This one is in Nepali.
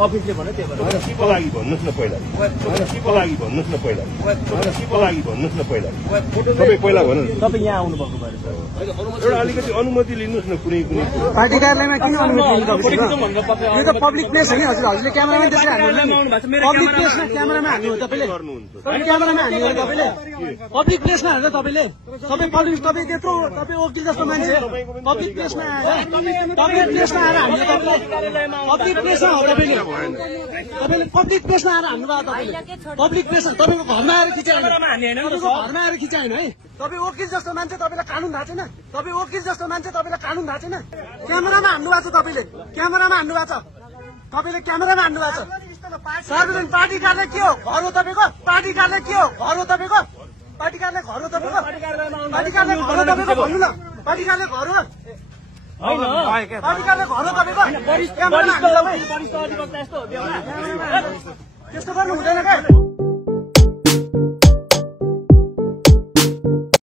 अफिसले भन्यो त्यो गरेर केको लागि भन्नुस् न पहिला केको लागि भन्नुस् न पहिला केको लागि भन्नुस् न पहिला तपाईँ पहिला भन्नु तपाईँ यहाँ आउनु भएको भएर एउटा अलिकति अनुमति लिनुहोस् न कुनै कुनै पार्टी कार्यालयमा किन अनुमति लिनु यो त पब्लिक प्लेस होइन हजुर हजुरले क्यामेरामा त्यसरी हाल्नु पब्लिक प्लेसमा क्यामेरामा हाल्नु हो तपाईँले क्यामेरामा हाल्नु हो तपाईँले पब्लिक प्लेसमा हाल्छ तपाईँले तपाईँ त्यत्रो तपाईँ वकिल जस्तो मान्छे पब्लिक प्लेसमा आएर हाल्नु पब्लिक प्लेसमा हो तपाईँले पब्लिक प्लेसमा आएर हान्नु भयो तपाईँले पब्लिक प्लेसमा तपाईँको घरमा आएर खिचाएन तपाईँको घरमा आएर खिचाएन है तपाईँ वकिल जस्तो मान्छे तपाईँलाई कानुन थाहा छैन तपाईँ वकिल जस्तो मान्छे तपाईँलाई कानुन थाहा छैन क्यामेरामा हान्नु भएको छ तपाईँले क्यामेरामा हान्नु भएको छ तपाईँले क्यामेरामा हान्नु भएको छ सार्वजनिक पार्टी कार्यालय के हो घर हो तपाईँको पार्टी कार्यालय के हो घर हो तपाईँको पार्टी कार्यालय घर हो तपाईँको पार्टी कार्यालय घर हो तपाईँको भन्नु न पार्टी कार्यालय घर हो पार्टी कार्यालय घर हो तपाईँको त्यस्तो गर्नु हुँदैन क्या